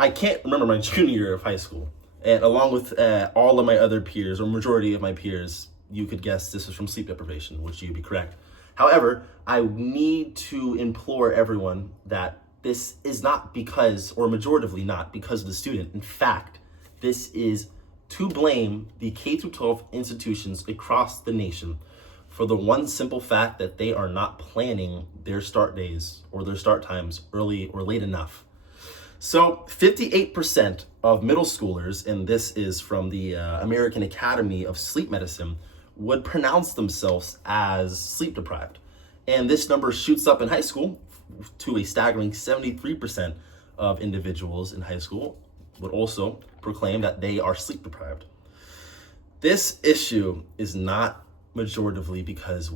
I can't remember my junior year of high school. And along with all of my other peers, or majority of my peers, you could guess this is from sleep deprivation, which you'd be correct. However, I need to implore everyone that this is not because, or majoritively not because of the student. In fact, this is to blame the K-12 institutions across the nation for the one simple fact that they are not planning their start days or their start times early or late enough. So 58% of middle schoolers, and this is from the American Academy of Sleep Medicine, would pronounce themselves as sleep deprived. And this number shoots up in high school to a staggering 73% of individuals in high school would also proclaim that they are sleep deprived. This issue is not majoritively because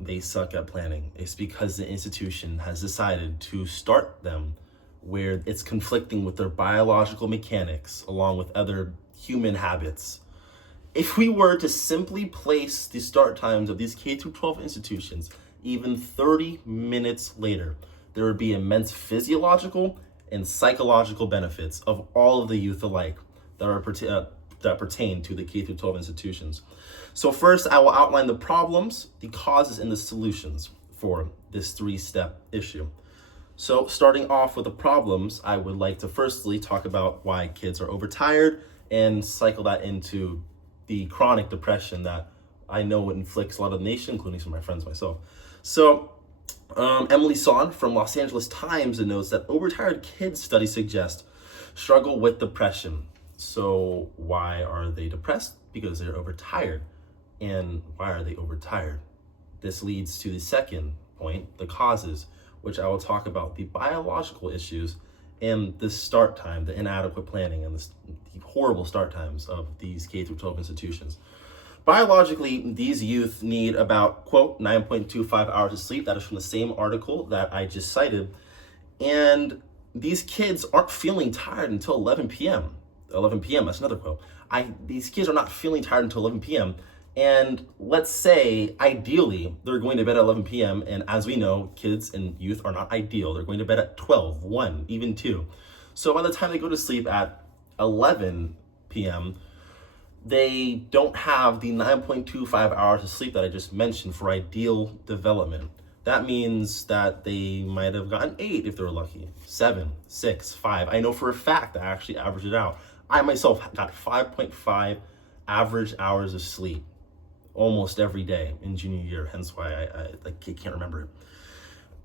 they suck at planning. It's because the institution has decided to start them where it's conflicting with their biological mechanics along with other human habits. If we were to simply place the start times of these K-12 institutions even 30 minutes later, there would be immense physiological and psychological benefits of all of the youth alike that pertain to the K-12 institutions. So first, I will outline the problems, the causes, and the solutions for this three-step issue. So starting off with the problems, I would like to firstly talk about why kids are overtired and cycle that into the chronic depression that I know inflicts a lot of the nation, including some of my friends, myself. So Emily Son from Los Angeles Times notes that overtired kids, studies suggest, struggle with depression. So why are they depressed? Because they're overtired. And why are they overtired? This leads to the second point, the causes, which I will talk about the biological issues and the start time, the inadequate planning, and the horrible start times of these K-12 institutions. Biologically, these youth need about, quote, 9.25 hours of sleep. That is from the same article that I just cited. And these kids aren't feeling tired until 11 p.m. 11 p.m., that's another quote. These kids are not feeling tired until 11 p.m. And let's say, ideally, they're going to bed at 11 p.m. And as we know, kids and youth are not ideal. They're going to bed at 12, 1, even 2. So by the time they go to sleep at 11 p.m., they don't have the 9.25 hours of sleep that I just mentioned for ideal development. That means that they might have gotten 8 if they're lucky, 7, 6, 5. I know for a fact that I actually averaged it out. I myself got 5.5 average hours of sleep almost every day in junior year, hence why I can't remember it.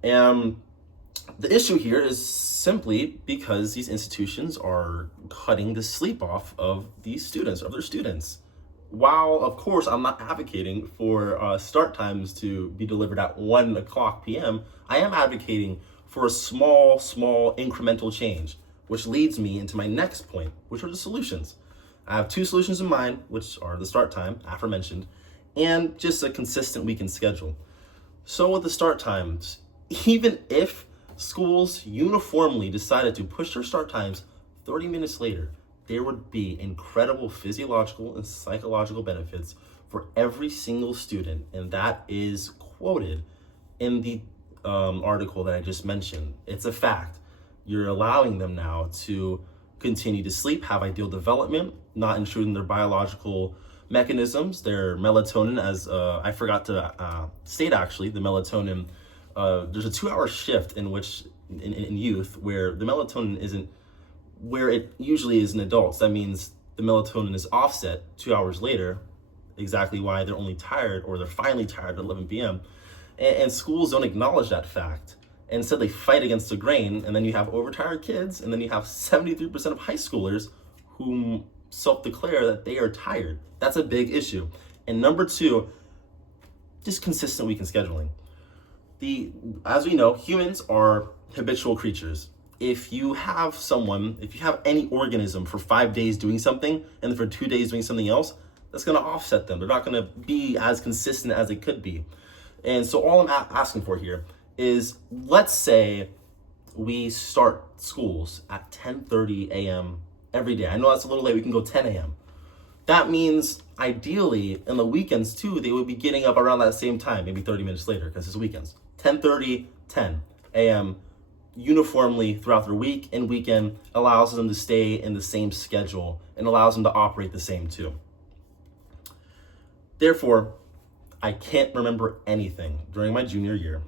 And the issue here is simply because these institutions are cutting the sleep off of these students, of their students. While, of course, I'm not advocating for start times to be delivered at 1 o'clock p.m., I am advocating for a small incremental change, which leads me into my next point, which are the solutions. I have 2 solutions in mind, which are the start time, aforementioned, and just a consistent weekend schedule. So with the start times, even if schools uniformly decided to push their start times 30 minutes later, there would be incredible physiological and psychological benefits for every single student, and that is quoted in the article that I just mentioned. It's a fact. You're allowing them now to continue to sleep, have ideal development, not intruding their biological mechanisms, their melatonin, as I forgot to state actually, the melatonin, there's a 2-hour shift in which, in youth, where the melatonin isn't where it usually is in adults. That means the melatonin is offset 2 hours later, exactly why they're only tired, or they're finally tired at 11 p.m. And schools don't acknowledge that fact. Instead, they fight against the grain, and then you have overtired kids, and then you have 73% of high schoolers who self-declare that they are tired. That's a big issue. And number 2, just consistent weekend scheduling. As we know, humans are habitual creatures. If you have any organism for 5 days doing something, and then for 2 days doing something else, that's gonna offset them. They're not gonna be as consistent as it could be. And so all I'm asking for here is, let's say we start schools at 10:30 a.m. every day. I know that's a little late, we can go 10 a.m. That means ideally in the weekends too, they would be getting up around that same time, maybe 30 minutes later, because it's weekends. 10:30, 10 a.m. uniformly throughout their week and weekend allows them to stay in the same schedule and allows them to operate the same too. Therefore, I can't remember anything during my junior year,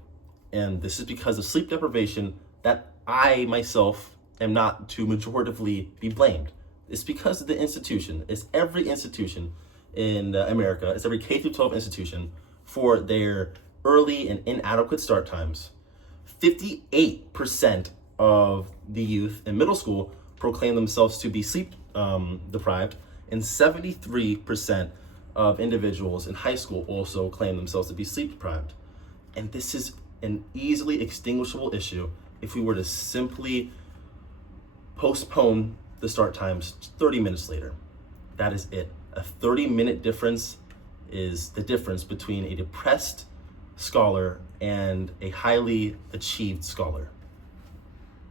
and this is because of sleep deprivation that I myself am not to majoritively be blamed. It's because of the institution. It's every institution in America, it's every K-12 institution for their early and inadequate start times. 58% of the youth in middle school proclaim themselves to be sleep deprived, and 73% of individuals in high school also claim themselves to be sleep deprived. And this is an easily extinguishable issue if we were to simply postpone the start times 30 minutes later. That is it. A 30-minute difference is the difference between a depressed scholar and a highly achieved scholar.